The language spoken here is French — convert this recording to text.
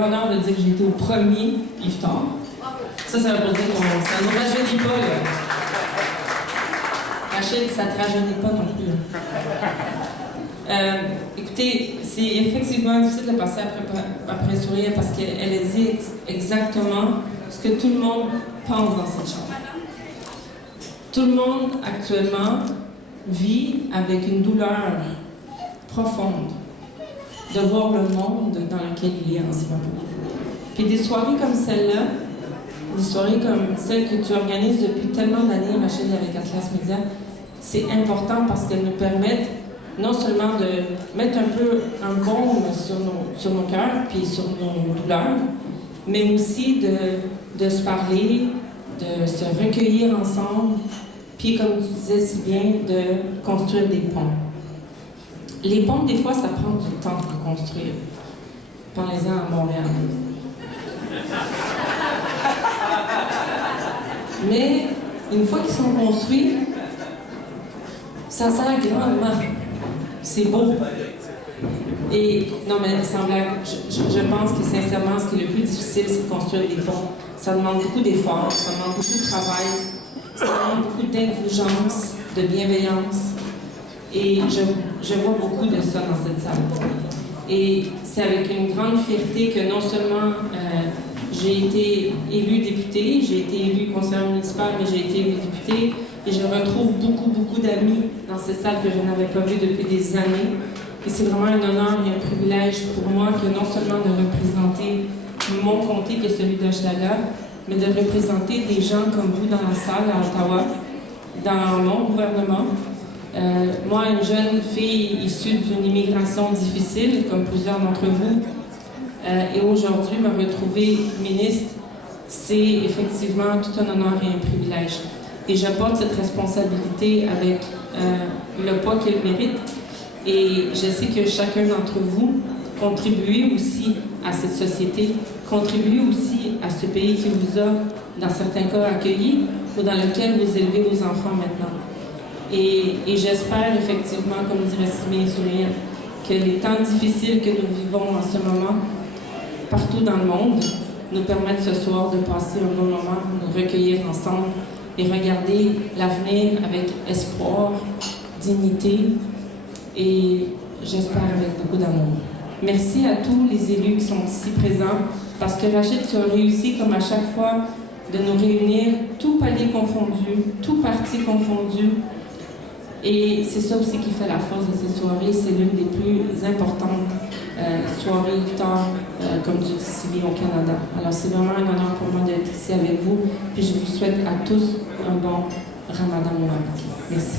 l'honneur de dire que j'ai été au premier iftar. Ça veut pas dire qu'on ça ne rajeunit pas, là. Rachid, ça ne te rajeunit pas non plus. Écoutez, c'est effectivement difficile de passer après Souria parce qu'elle a dit exactement ce que tout le monde pense dans cette chambre. Tout le monde, actuellement, vit avec une douleur profonde de voir le monde dans lequel il est en ce moment. Puis des soirées comme celle-là, des soirées comme celle que tu organises depuis tellement d'années, Rachid, avec Atlas Media, c'est important parce qu'elles nous permettent non seulement de mettre un peu un baume sur nos cœurs puis sur nos douleurs, mais aussi de se parler, de se recueillir ensemble, puis comme tu disais si bien, de construire des ponts. Les ponts, des fois, ça prend du temps à construire. Parlez-en à Montréal. Mais une fois qu'ils sont construits, ça sert grandement. C'est beau. Et non, mais sans blague, je pense que sincèrement, ce qui est le plus difficile, c'est de construire des ponts. Ça demande beaucoup d'efforts, ça demande beaucoup de travail, ça demande beaucoup d'indulgence, de bienveillance. Et je vois beaucoup de ça dans cette salle. Et c'est avec une grande fierté que non seulement j'ai été élue députée, j'ai été élue conseillère municipale, mais j'ai été élue députée. Et je retrouve beaucoup d'amis dans cette salle que je n'avais pas vue depuis des années. Et c'est vraiment un honneur et un privilège pour moi que non seulement de représenter mon comté, qui est celui d'Hochelaga, mais de représenter des gens comme vous dans la salle à Ottawa, dans mon gouvernement. Moi, une jeune fille issue d'une immigration difficile, comme plusieurs d'entre vous, et aujourd'hui me retrouver ministre, c'est effectivement tout un honneur et un privilège. Et je porte cette responsabilité avec le poids qu'elle mérite. Et je sais que chacun d'entre vous contribue aussi à cette société, contribue aussi à ce pays qui vous a, dans certains cas, accueilli ou dans lequel vous élevez vos enfants maintenant. Et j'espère effectivement, comme dirait Simé Sourire, que les temps difficiles que nous vivons en ce moment, partout dans le monde, nous permettent ce soir de passer un bon moment, de nous recueillir ensemble et regarder l'avenir avec espoir, dignité et j'espère avec beaucoup d'amour. Merci à tous les élus qui sont ici présents parce que Rachid, tu as réussi comme à chaque fois de nous réunir, tout palier confondu, tout parti confondu. Et c'est ça aussi qui fait la force de ces soirées. C'est l'une des plus importantes soirées iftar, comme tu dis si bien, au Canada. Alors c'est vraiment un honneur pour moi d'être ici avec vous. Puis je vous souhaite à tous un bon Ramadan Moubarak. Merci.